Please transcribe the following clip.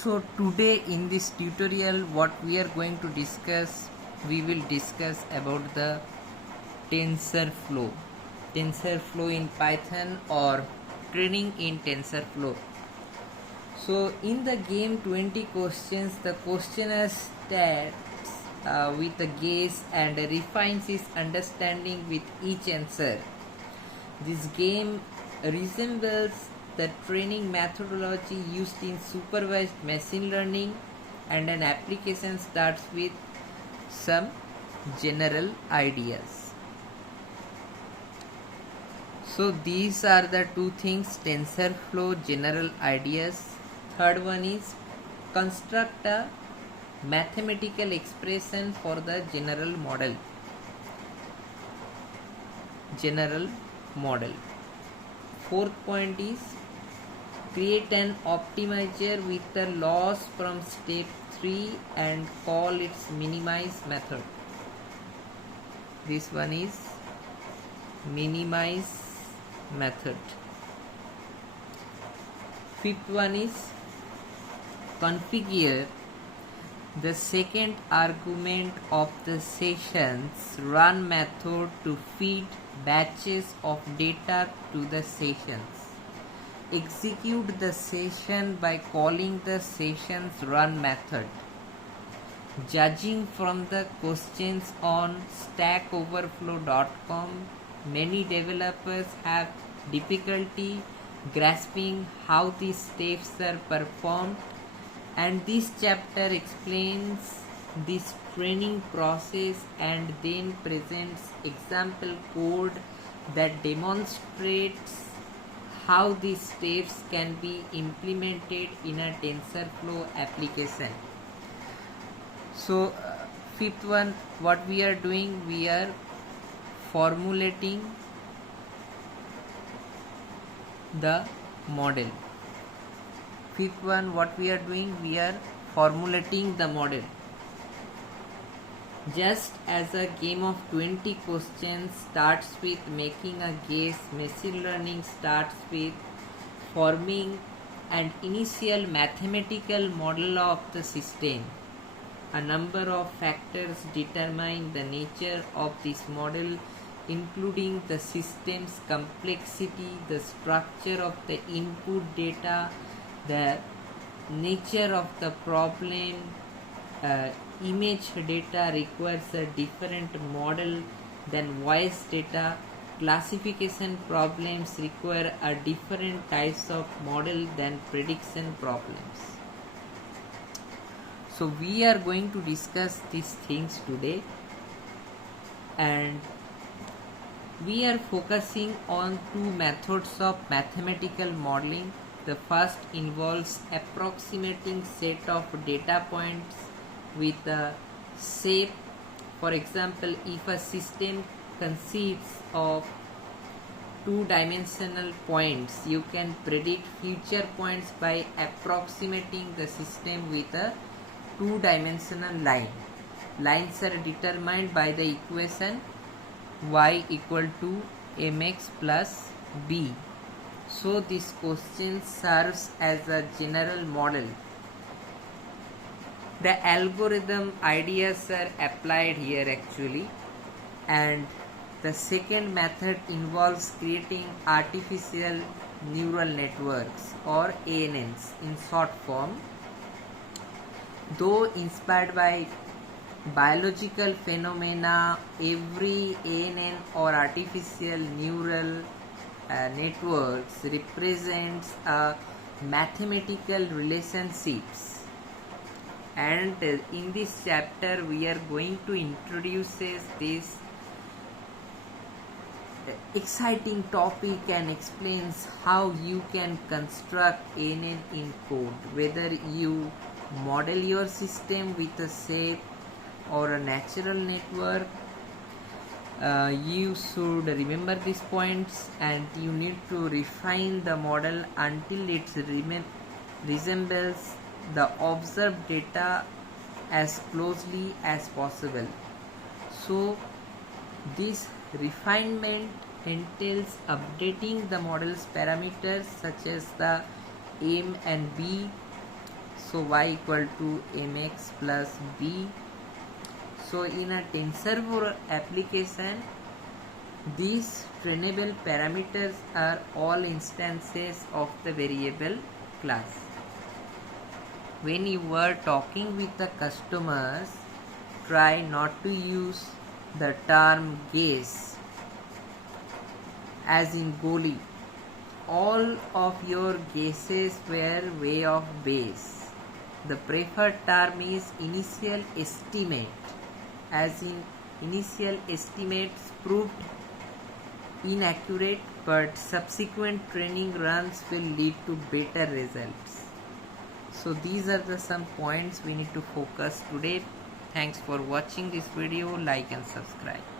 So today in this tutorial what we are going to discuss, we will discuss about the TensorFlow. TensorFlow in Python or training in TensorFlow. So in the game 20 questions, the questioner starts with a guess and refines his understanding with each answer. This game resembles the training methodology used in supervised machine learning, and an application starts with some general ideas. So these are the two things: TensorFlow, general ideas. Third one is construct a mathematical expression for the general model. Fourth point is create an optimizer with the loss from step 3 and call its minimize method. This one is minimize method. Fifth one is configure the second argument of the session's run method to feed batches of data to the sessions. Execute the session by calling the session's run method. Judging from the questions on stackoverflow.com, many developers have difficulty grasping how these steps are performed, and this chapter explains this training process and then presents example code that demonstrates how these steps can be implemented in a TensorFlow application. So fifth one, what we are doing, we are formulating the model. Fifth one, what we are doing, we are formulating the model. Just as a game of 20 questions starts with making a guess, machine learning starts with forming an initial mathematical model of the system. A number of factors determine the nature of this model, including the system's complexity, the structure of the input data, the nature of the problem. Image data requires a different model than voice data. Classification problems require a different types of model than prediction problems. So we are going to discuss these things today, and we are focusing on two methods of mathematical modeling. The first involves approximating set of data points with a shape. For example, if a system consists of two-dimensional points, you can predict future points by approximating the system with a two-dimensional line. Lines are determined by the equation y equal to mx plus b. So this question serves as a general model. The algorithm ideas are applied here actually, and the second method involves creating artificial neural networks or ANNs in short form. Though inspired by biological phenomena, every ANN or artificial neural networks represents a mathematical relationships. And in this chapter we are going to introduce this exciting topic and explains how you can construct ANN in code, whether you model your system with a shape or a natural network. You should remember these points, and you need to refine the model until it resembles the observed data as closely as possible. So this refinement entails updating the model's parameters such as the m and b So y equal to mx plus b. So in a TensorFlow application, these trainable parameters are all instances of the variable class. When you are talking with the customers, try not to use the term guess as in goalie. All of your guesses were way off base. The preferred term is initial estimate, as in initial estimates proved inaccurate, but subsequent training runs will lead to better results. So these are the some points we need to focus today. Thanks for watching this video. Like and subscribe.